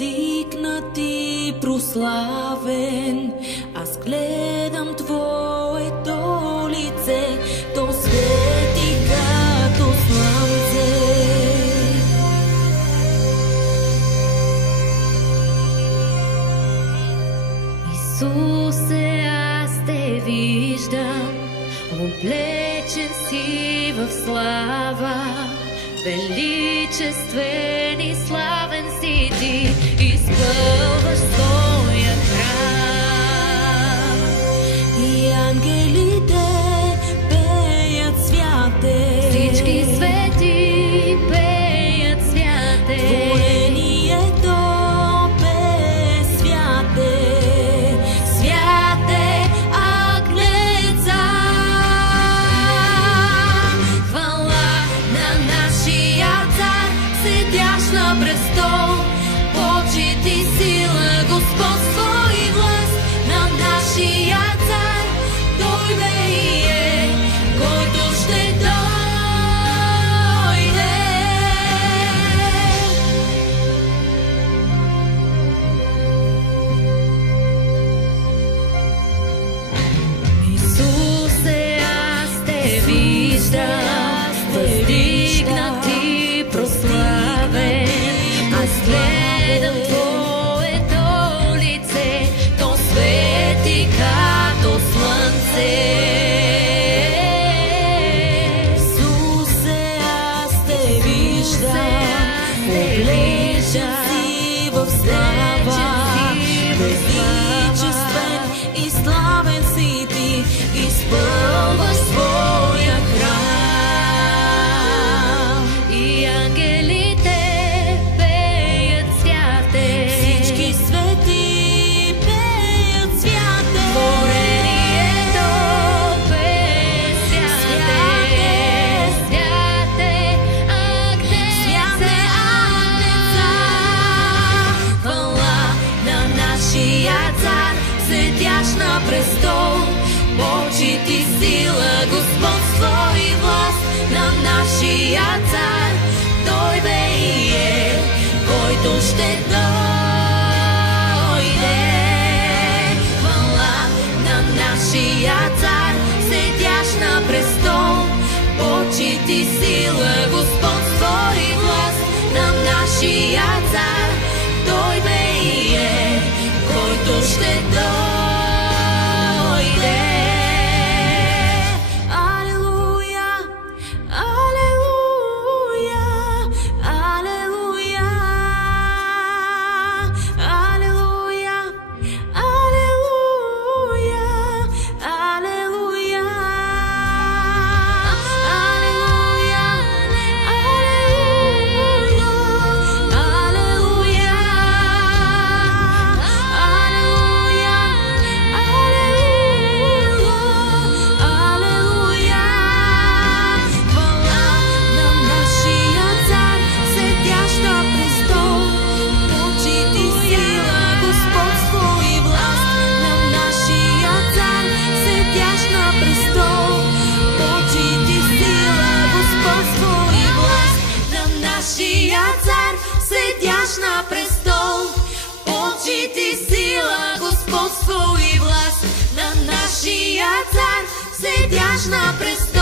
въздигнати, прославен. Аз гледам Твоето лице, то свети като слънце. Исусе, аз Те виждам, облечен си в слава, величествен и славен си Ти, изпълваш своя храм. И ангелите пеят святе, всички свети пеят святе, творението пее святе, святе Агнеца. Хвала на нашия цар, седящ на престол, почит и сила, господство и власт на нашия цар. Той бе и е, който ще дойде. Исусе, аз Те виждам, въздигнати, прославен. Аз гледам Твоето лице, то свети като слънце. Исусе, аз Те виждам, облечен си в слава, величествен и славен си Ти, изпълваш своя храм. И ангелите пеят святе, всички свети пеят святе, творението пее святе, святе Агнеца. Хвала на нашия цар, седящ на престол, почит и сила, господство и власт на нашия цар. Той бе и е, който ще дойде. Хвала на нашия цар, седящ на престол, почит и сила, господство и власт на нашия цар. Той бе и е, който ще дойде. Алелуя, алелуя, алелуя, алелуя, алелуя, алелуя, алелуя, алелуя, алелуя. Хвала на нашия цар, седящ на престол, почит и сила, господство и власт на нашия цар, седящ на престол, почит и сила, господство и власт на нашия цар, седящ на престол, почит и сила, господство и власт на нашия цар, седящ на престол.